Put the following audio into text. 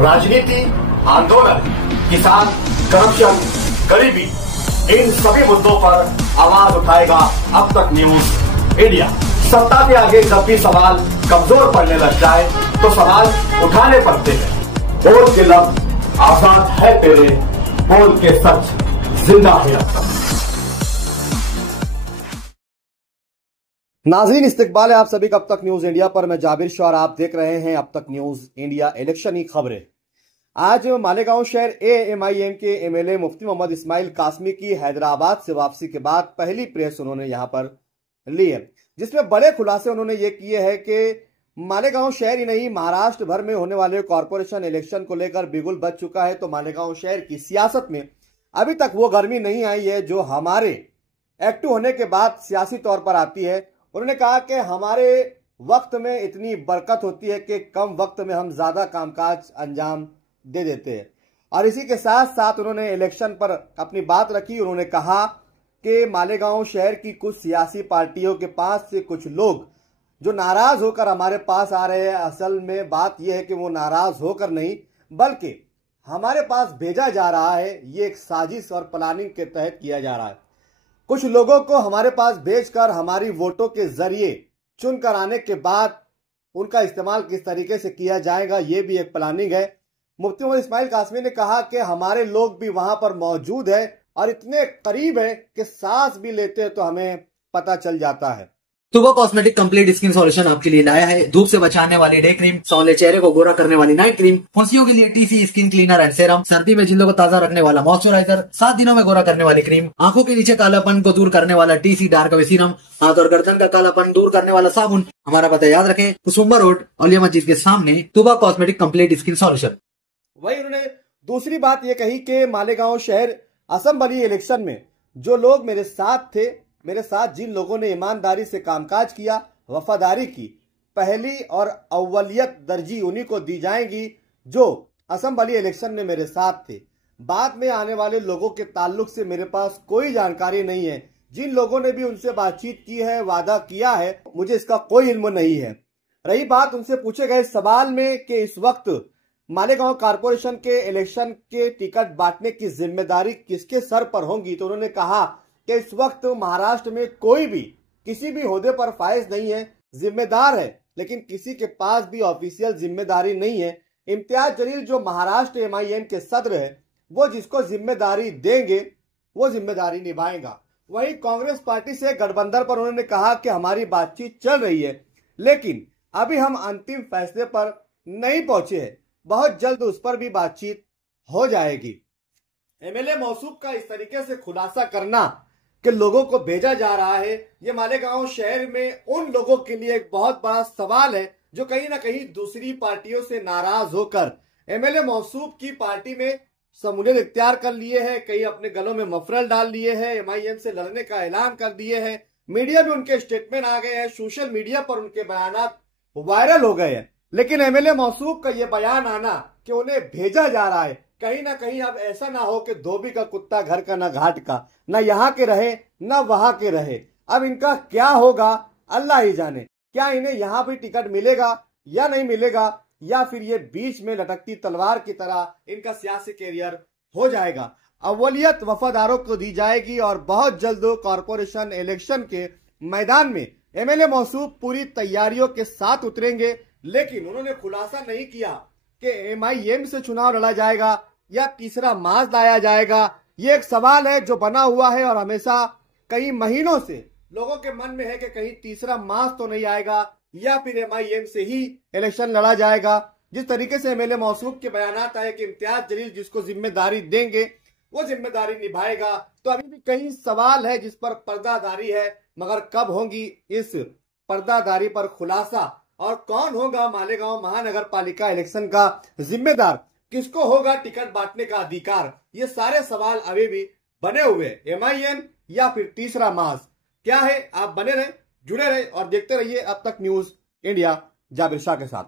राजनीति, आंदोलन, किसान, करप्शन, गरीबी, इन सभी मुद्दों पर आवाज उठाएगा अब तक न्यूज इंडिया। सत्ता के आगे जब भी सवाल कमजोर पड़ने लग जाए तो सवाल उठाने पड़ते हैं। बोल के लफ्ज आजाद है तेरे, बोल के सच जिंदा है अब तक। नाज़रीन, इस्तकबाल है आप सभी का अब तक न्यूज इंडिया पर। मैं जाबिर शाह और आप देख रहे हैं अब तक न्यूज इंडिया इलेक्शनी खबरें। आज मालेगांव शहर एएमआईएम के एमएलए मुफ्ती मोहम्मद इस्माइल कासमी की हैदराबाद से वापसी के बाद पहली प्रेस उन्होंने यहां पर ली है, जिसमें बड़े खुलासे उन्होंने ये किए हैं कि मालेगांव शहर ही नहीं, महाराष्ट्र भर में होने वाले कॉरपोरेशन इलेक्शन को लेकर बिगुल बज चुका है। तो मालेगांव शहर की सियासत में अभी तक वो गर्मी नहीं आई है जो हमारे एक्टिव होने के बाद सियासी तौर पर आती है। उन्होंने कहा कि हमारे वक्त में इतनी बरकत होती है कि कम वक्त में हम ज्यादा कामकाज अंजाम दे देते हैं। और इसी के साथ साथ उन्होंने इलेक्शन पर अपनी बात रखी। उन्होंने कहा कि मालेगांव शहर की कुछ सियासी पार्टियों के पास से कुछ लोग जो नाराज होकर हमारे पास आ रहे हैं, असल में बात यह है कि वो नाराज होकर नहीं बल्कि हमारे पास भेजा जा रहा है। ये एक साजिश और प्लानिंग के तहत किया जा रहा है। कुछ लोगों को हमारे पास भेजकर हमारी वोटों के जरिए चुनकर आने के बाद उनका इस्तेमाल किस तरीके से किया जाएगा, ये भी एक प्लानिंग है। मुफ्ती मोहम्मद इस्माइल कासमी ने कहा कि हमारे लोग भी वहां पर मौजूद है और इतने करीब है कि सांस भी लेते हैं तो हमें पता चल जाता है। तुबा कॉस्मेटिक कंप्लीट स्किन सॉल्यूशन आपके लिए लाया है। धूप से बचाने वाली डे क्रीम, सौंले चेहरे को गोरा करने वाली नाइट क्रीम, फुंसियों के लिए TC skin cleaner and serum, सर्दी में जिल्दों को ताजा रखने वाला मॉइस्चराइजर, 7 दिनों में गोरा करने वाली क्रीम, आंखों के नीचे कालापन को दूर करने वाला टीसी डार्क वे सीरम, हाथ और गर्दन का कालापन दूर करने वाला साबुन। हमारा पता याद रखें, कुसुम्बा रोड, औलिया मस्जिद के सामने, तुबा कॉस्मेटिक कंप्लीट स्किन सॉल्यूशन। वही उन्होंने दूसरी बात यह कही कि मालेगांव शहर असेंबली इलेक्शन में जो लोग मेरे साथ थे, मेरे साथ जिन लोगों ने ईमानदारी से कामकाज किया, वफादारी की, पहली और अव्वलियत दर्जी उन्हीं को दी जाएगी जो असेंबली इलेक्शन में मेरे साथ थे। बाद में आने वाले लोगों के ताल्लुक से मेरे पास कोई जानकारी नहीं है। जिन लोगों ने भी उनसे बातचीत की है, वादा किया है, मुझे इसका कोई इल्म नहीं है। रही बात उनसे पूछे गए सवाल में कि इस वक्त मालेगांव कारपोरेशन के इलेक्शन के टिकट बांटने की जिम्मेदारी किसके सर पर होगी, तो उन्होंने कहा कि इस वक्त महाराष्ट्र में कोई भी किसी भी ओहदे पर फाइज नहीं है, जिम्मेदार है, लेकिन किसी के पास भी ऑफिशियल जिम्मेदारी नहीं है। इम्तियाज जलील जो महाराष्ट्र एमआईएम के सदर है, वो जिसको जिम्मेदारी देंगे वो जिम्मेदारी निभाएगा। वहीं कांग्रेस पार्टी से गठबंधन पर उन्होंने कहा कि हमारी बातचीत चल रही है, लेकिन अभी हम अंतिम फैसले पर नहीं पहुंचे हैं, बहुत जल्द उस पर भी बातचीत हो जाएगी। एमएलए मौसूफ का इस तरीके से खुलासा करना कि लोगों को भेजा जा रहा है, ये मालेगांव शहर में उन लोगों के लिए एक बहुत बड़ा सवाल है जो कहीं ना कहीं दूसरी पार्टियों से नाराज होकर एमएलए मौसूफ की पार्टी में शमूलियत इख्तियार कर लिए हैं। कई अपने गलों में मफरल डाल लिए हैं, एमआईएम से लड़ने का ऐलान कर दिए हैं। मीडिया में उनके स्टेटमेंट आ गए हैं, सोशल मीडिया पर उनके बयान वायरल हो गए हैं। लेकिन एमएलए मौसूफ का यह बयान आना कि उन्हें भेजा जा रहा है, कहीं ना कहीं अब ऐसा ना हो कि धोबी का कुत्ता घर का ना घाट का, ना यहाँ के रहे ना वहां के रहे। अब इनका क्या होगा अल्लाह ही जाने। क्या इन्हें यहाँ भी टिकट मिलेगा या नहीं मिलेगा, या फिर ये बीच में लटकती तलवार की तरह इनका सियासी कैरियर हो जाएगा। अव्वलियत वफादारों को दी जाएगी और बहुत जल्द कॉरपोरेशन इलेक्शन के मैदान में एमएलए मौसूफ पूरी तैयारियों के साथ उतरेंगे। लेकिन उन्होंने खुलासा नहीं किया कि एमआईएम से चुनाव लड़ा जाएगा या तीसरा मास लाया जाएगा। ये एक सवाल है जो बना हुआ है और हमेशा कई महीनों से लोगों के मन में है कि कहीं तीसरा मास तो नहीं आएगा या फिर एमआईएम से ही इलेक्शन लड़ा जाएगा। जिस तरीके से एमएलए मौसूफ के बयानात आए कि इम्तियाज जलील जिसको जिम्मेदारी देंगे वो जिम्मेदारी निभाएगा, तो अभी भी कई सवाल है जिस पर पर्दादारी है, मगर कब होगी इस पर्दादारी पर खुलासा और कौन होगा मालेगांव महानगर पालिका इलेक्शन का जिम्मेदार, किसको होगा टिकट बांटने का अधिकार, ये सारे सवाल अभी भी बने हुए। एमआईएम या फिर तीसरा मास क्या है? आप बने रहे, जुड़े रहे और देखते रहिए अब तक न्यूज इंडिया। जाबिर शाह के साथ।